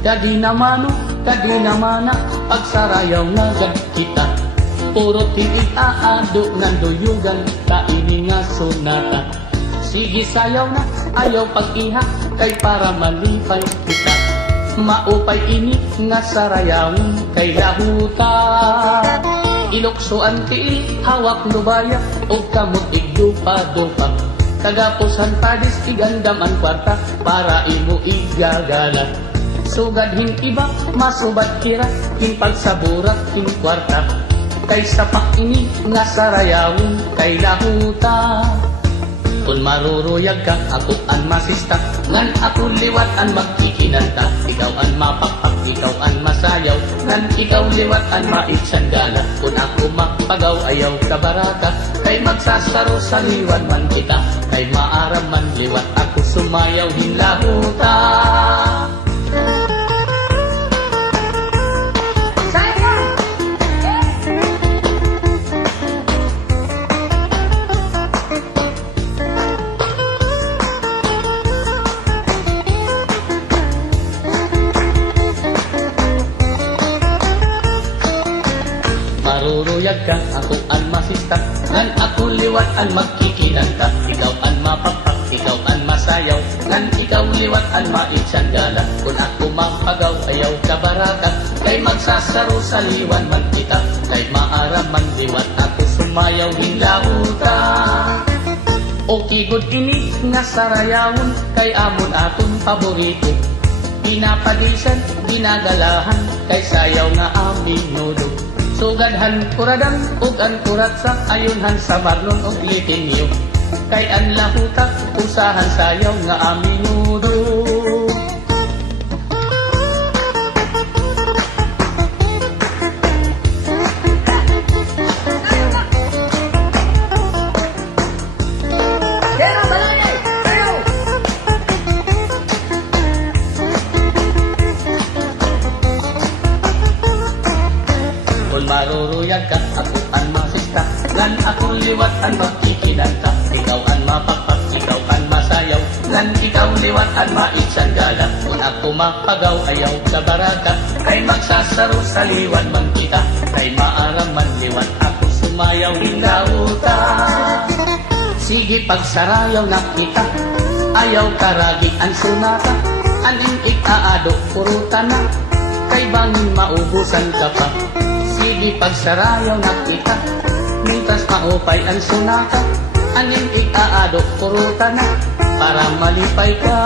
Kadi naman na pagsarayaw na gad kita. Puro tigig aado ng duyugan, kaini nga sonata. Sige sayaw na, ayaw pag-iha, kay para malipay kita. Maupay ini nga sarayawin kay lahuta. Iloksoan tiil, hawak lubaya, o kamot igdupa-dupa. Kagapusan padis, igandam ang kwarta, para imo igagala. Sugad hin iba, masubat kira, hin pagsaburat, hin kwarta. Kay sapak ini nga sarayawin kay lahuta. Kung maruruyag ka, ako an masista, ngan ako liwat an magkikinanta. Ikaw an mapakpak, ikaw an masayaw, ngan ikaw liwat an maitsandala. Kung ako mapagaw, ayaw ka baraka, kay magsasaro sa liwan man kita. Kay maaram man liwat ako sumayaw hin lahuta. Maruruyag ka, ako an masista, ngan ako liwat an magkikinanta. Ikaw an mapapak, ikaw an masayaw, ngan ikaw liwat an maitsandala. Kung ako mapagaw, ayaw ka baraka, kay magsasaro sa liwan man kita. Kay maaram man liwat ako sumayaw hin lahuta. O kigod ini nga sarayawon, kay amon aton paborito. Pinapadisan, ginagalahan, kay sayaw nga amin nudo. Sugadhan kuradang ug an kuratsa, ayunhan sa barnon ug litinyo. Kay an lahuta, usahan sayaw nga aminudo. Kung maruruyag ka, ako an masista, ngan ako liwat an magkikinanta. Ikaw an mapakpak, ikaw an masayaw, ngan ikaw liwat an maitsandala. Kung ako mapagaw, ayaw ka baraka, kay magsasaro sa liwan man kita. Kay maaram man liwat ako sumayaw hin lahuta. Sige pagsarayaw na kita, ayaw karagi an sunata. Aning ikaado, puruta na, kay bangin maubusan ka pa. Sige pagsarayaw na kita, mintas maupay ang sunaka. Aning ikaado, puruta na, para malipay ka.